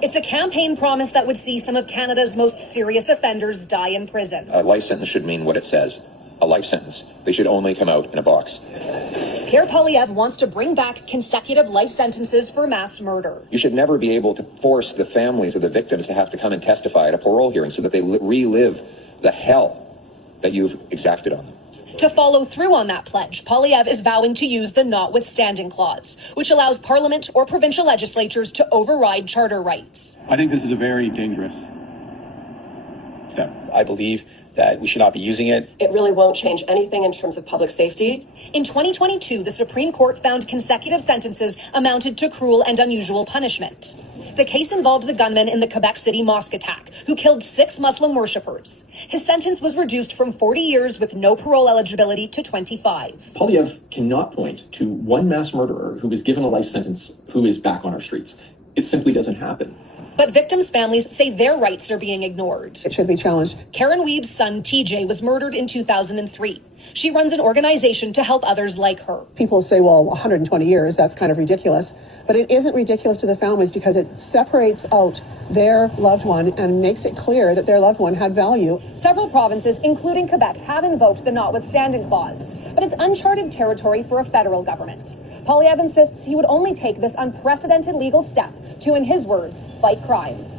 It's a campaign promise that would see some of Canada's most serious offenders die in prison. A life sentence should mean what it says, a life sentence. They should only come out in a box. Pierre Poilievre wants to bring back consecutive life sentences for mass murder. You should never be able to force the families of the victims to have to come and testify at a parole hearing so that they relive the hell that you've exacted on them. To follow through on that pledge, Poilievre is vowing to use the notwithstanding clause, which allows Parliament or provincial legislatures to override charter rights. I think this is a very dangerous step. I believe that we should not be using it. It really won't change anything in terms of public safety. In 2022, the Supreme Court found consecutive sentences amounted to cruel and unusual punishment. The case involved the gunman in the Quebec City mosque attack, who killed 6 Muslim worshippers. His sentence was reduced from 40 years with no parole eligibility to 25. Poilievre cannot point to one mass murderer who was given a life sentence who is back on our streets. It simply doesn't happen. But victims' families say their rights are being ignored. It should be challenged. Karen Weeb's son, TJ, was murdered in 2003. She runs an organization to help others like her. People say, well, 120 years, that's kind of ridiculous. But it isn't ridiculous to the families because it separates out their loved one and makes it clear that their loved one had value. Several provinces, including Quebec, have invoked the notwithstanding clause, but it's uncharted territory for a federal government. Poilievre insists he would only take this unprecedented legal step to, in his words, fight crime.